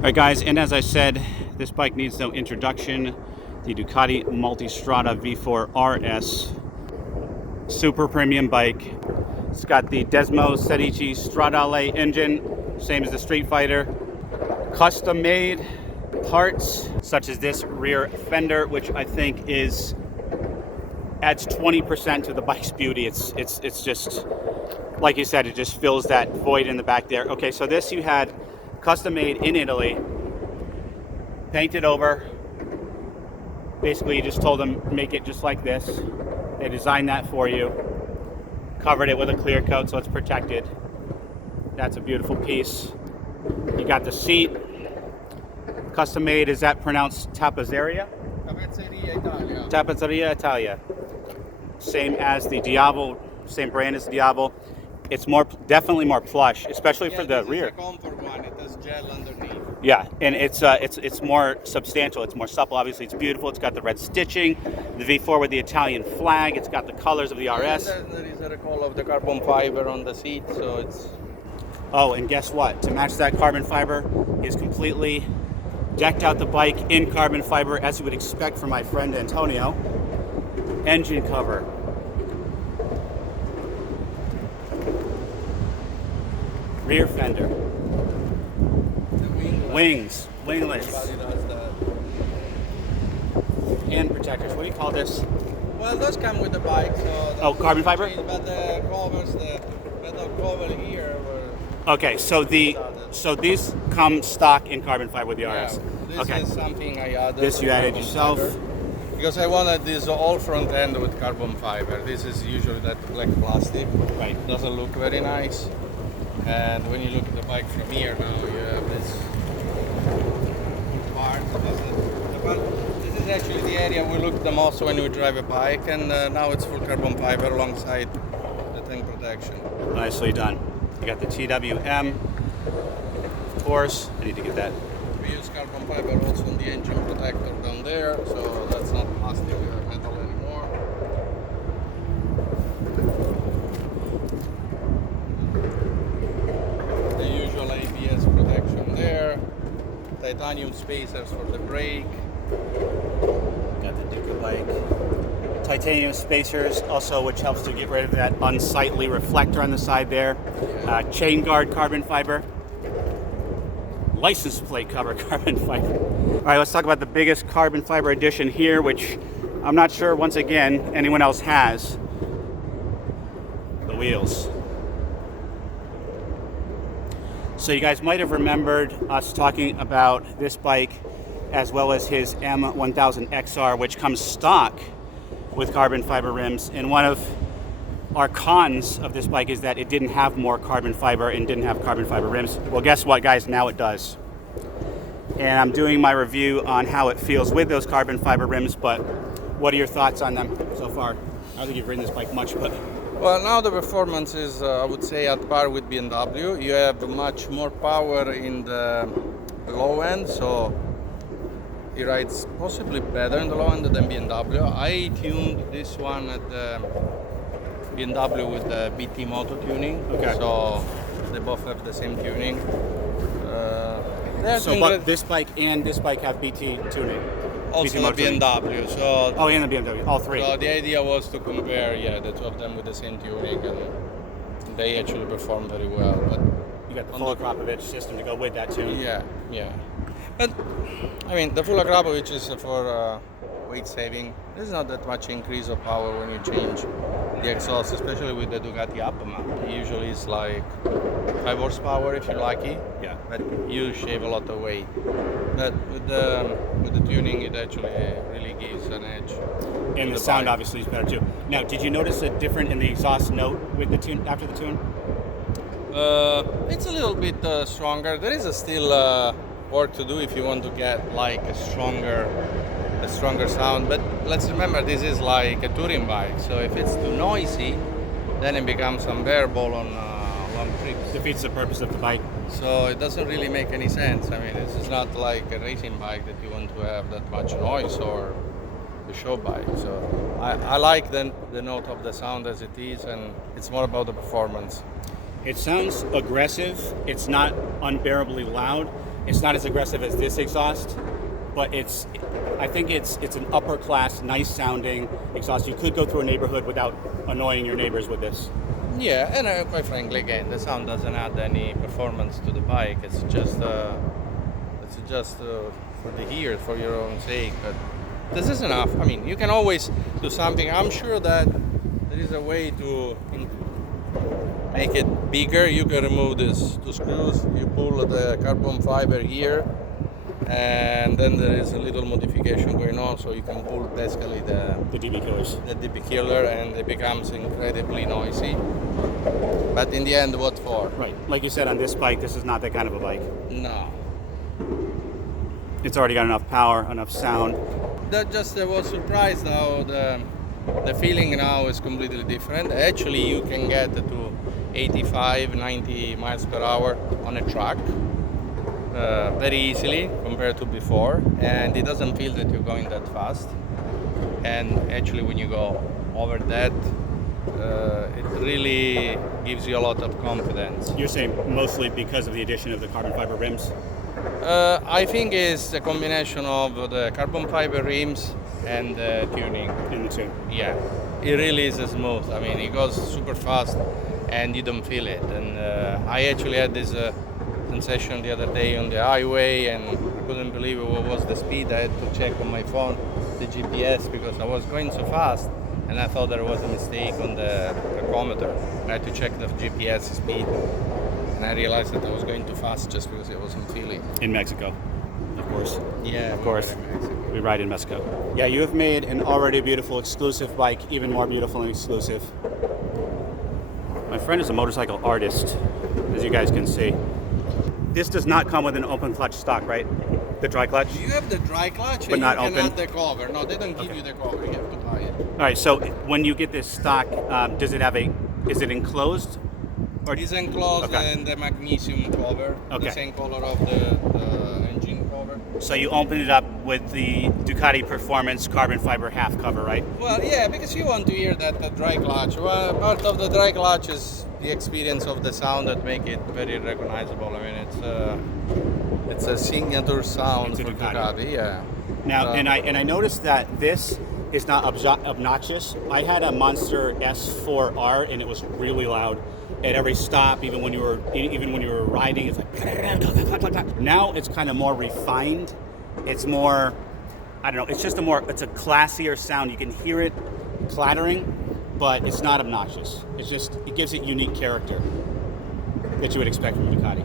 All right, guys, and as I said, this bike needs no introduction. The Ducati Multistrada V4 RS, super premium bike. It's got the Desmo Sedici Stradale engine, same as the Street Fighter. Custom made parts, such as this rear fender, which I think adds 20% to the bike's beauty. It's just, like you said, it just fills that void in the back there. Okay, so this you had custom made in Italy, painted over. Basically, you just told them make it just like this. They designed that for you, covered it with a clear coat so it's protected. That's a beautiful piece. You got the seat, custom made. Is that pronounced Tappezzeria? Tappezzeria Italia. Tappezzeria Italia. Same as the Diavolo, same brand as the Diavolo. It's definitely more plush, especially for the rear. It's a comfort one. It has gel underneath. Yeah, and it's more substantial. It's more supple. Obviously, it's beautiful. It's got the red stitching, the V4 with the Italian flag. It's got the colors of the RS. And there is a recall of the carbon fiber on the seat, so it's. Oh, and guess what? To match that carbon fiber, is completely decked out the bike in carbon fiber, as you would expect from my friend Antonio. Engine cover. Rear fender. Wings. Wingless. Everybody does that. Hand protectors. What do you call this? Well, those come with the bike, so. Oh, carbon fiber? But the covers, the metal cover here were. Okay, so these come stock in carbon fiber with the RS. This Okay. is something I added. This you added yourself. Fiber. Because I wanted this all front end with carbon fiber. This is usually that black plastic. Right. Doesn't look very nice. And when you look at the bike from here now, you have this part. This is actually the area we look the most when we drive a bike, and now it's full carbon fiber alongside the tank protection. Nicely done. You got the TWM, of course. I need to get that. We use carbon fiber also on the engine protector down there, so that's not plastic or metal anymore. The usual ABS protection there. Titanium spacers for the brake. Got the Duca bike. Titanium spacers, also, which helps to get rid of that unsightly reflector on the side there. Chain guard carbon fiber. License plate cover carbon fiber. All right, let's talk about the biggest carbon fiber addition here, which I'm not sure, once again, anyone else has. The wheels. So you guys might have remembered us talking about this bike as well as his M1000XR, which comes stock with carbon fiber rims. And one of our cons of this bike is that it didn't have more carbon fiber and didn't have carbon fiber rims. Well, guess what, guys? Now it does. And I'm doing my review on how it feels with those carbon fiber rims, but what are your thoughts on them so far? I don't think you've ridden this bike much, but... Well, now the performance is, I would say, at par with BMW. You have much more power in the low end, so it rides possibly better in the low end than BMW. I tuned this one at the BMW with the BT-Moto tuning, Okay. So they both have the same tuning. But this bike and this bike have BT tuning? Also the BMW. So Oh, and the BMW, all three. So the idea was to compare, the two of them with the same tuning, and they actually perform very well. But You got the full Akrapovic system to go with that too. yeah. But I mean, the full Akrapovic is for weight saving. There's not that much increase of power when you change the exhaust, especially with the Ducati up mount. Usually it's like 5 horsepower if you're lucky. Yeah. But you shave a lot of weight. But with the tuning, it actually really gives an edge. And the sound obviously is better too. Now, did you notice a difference in the exhaust note with the tune after the tune? It's a little bit stronger. There is still work to do if you want to get like a stronger sound. But let's remember, this is like a touring bike. So if it's too noisy, then it becomes unbearable on long trips. Defeats the purpose of the bike. So it doesn't really make any sense. I mean, this is not like a racing bike that you want to have that much noise, or a show bike. So I like the note of the sound as it is, and it's more about the performance. It sounds aggressive. It's not unbearably loud. It's not as aggressive as this exhaust, but I think it's an upper class, nice sounding exhaust. You could go through a neighborhood without annoying your neighbors with this. Yeah, and quite frankly, again, the sound doesn't add any performance to the bike. It's just for the ears, for your own sake. But this is enough. I mean, you can always do something. I'm sure that there is a way to make it bigger. You can remove these two screws. You pull the carbon fiber here, and then there is a little modification going on, so you can pull basically the DB killers. The DB killer, and it becomes incredibly noisy. But in the end, what for? Right. Like you said, on this bike, this is not that kind of a bike. No. It's already got enough power, enough sound. That just was surprised how the feeling now is completely different. Actually, you can get to 85, 90 miles per hour on a track very easily compared to before, and it doesn't feel that you're going that fast. And actually, when you go over that, it really gives you a lot of confidence. You're saying mostly because of the addition of the carbon fiber rims? I think it's a combination of the carbon fiber rims and the tuning. In the tune. Yeah, it really is smooth. I mean, it goes super fast and you don't feel it. And I actually had this sensation the other day on the highway, and I couldn't believe what was the speed. I had to check on my phone the GPS because I was going so fast, and I thought there was a mistake on the tachometer. I had to check the GPS speed, and I realized that I was going too fast just because I wasn't feeling. In Mexico, of course. Yeah, of course. in Mexico. We ride in Mexico. Yeah, you have made an already beautiful exclusive bike even more beautiful and exclusive. My friend is a motorcycle artist, as you guys can see. This does not come with an open clutch stock, right? The dry clutch? You have the dry clutch, but and not you can open? add the cover. No, they don't give you the cover. You have to buy it. All right, so when you get this stock, does it have is it enclosed? Or It's enclosed Okay. in the magnesium cover, Okay. the same color of the engine cover. So you open it up with the Ducati Performance carbon fiber half cover, right? Well, yeah, because you want to hear that the dry clutch. Well, part of the dry clutch is the experience of the sound that make it very recognizable. I mean, it's a signature sound It's a for Ducati. Ducati. Yeah. Now, and I noticed that this is not obnoxious. I had a Monster S4R, and it was really loud at every stop. Even when you were riding, it's like. Now it's kind of more refined. It's more, I don't know. It's just it's a classier sound. You can hear it clattering, but it's not obnoxious. It gives it unique character that you would expect from Ducati.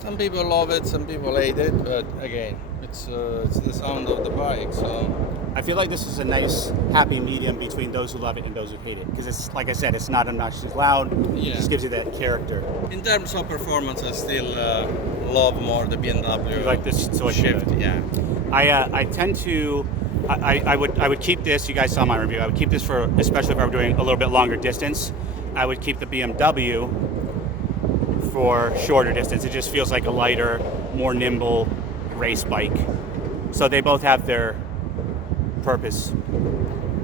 Some people love it, some people hate it, but again, it's the sound of the bike. So I feel like this is a nice, happy medium between those who love it and those who hate it. Because it's, like I said, it's not obnoxiously loud. Yeah. It just gives you that character. in terms of performance, I still love more the BMW. You like this switch shift? Yeah. I tend to, I would keep this. You guys saw my review. I would keep this for, especially if I were doing a little bit longer distance. I would keep the BMW for shorter distance. It just feels like a lighter, more nimble race bike. So they both have their purpose.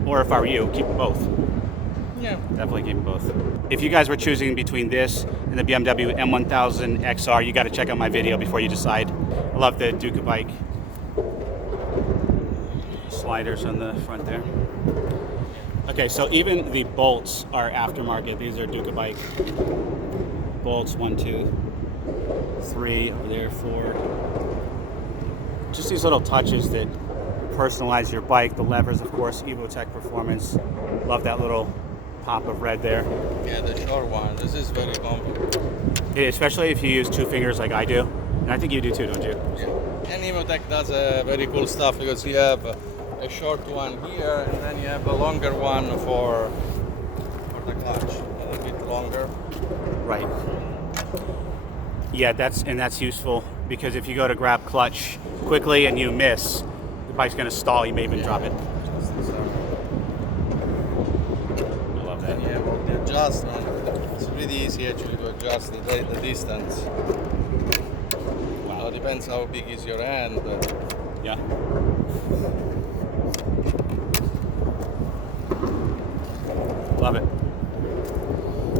Or if I were you, keep both. Yeah. Definitely keep both. If you guys were choosing between this and the BMW M1000 XR, you got to check out my video before you decide. I love the Duca bike. Sliders on the front there. Okay, so even the bolts are aftermarket. These are Duca bike bolts. 1, 2, 3 over there, 4. Just these little touches that personalize your bike. The levers, of course, Evotech Performance. Love that little pop of red there. Yeah, the short one. This is very comfortable. Especially if you use 2 fingers like I do. And I think you do too, don't you? Yeah. And Evotech does very cool stuff because you have a short one here, and then you have a longer one for the clutch, a little bit longer. Right. Yeah, that's useful because if you go to grab clutch quickly and you miss, the bike's going to stall. You may even drop it. I love that. And you have all the adjustment. It's really easy actually to adjust the distance. Wow. It depends how big is your hand. But Yeah. Love it.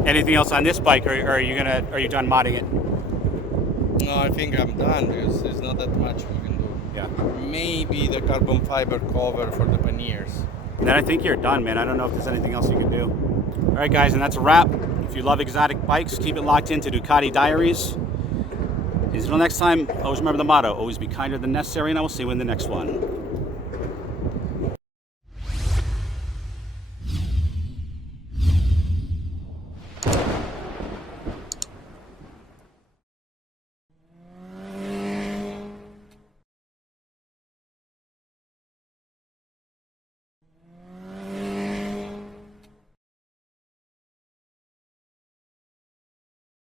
Anything else on this bike, or are you done modding it? No, I think I'm done because there's not that much we can do. Yeah. Maybe the carbon fiber cover for the panniers. And then I think you're done, man. I don't know if there's anything else you can do. All right, guys, and that's a wrap. If you love exotic bikes, keep it locked into Ducati Diaries. Until next time, always remember the motto, always be kinder than necessary, and I will see you in the next one.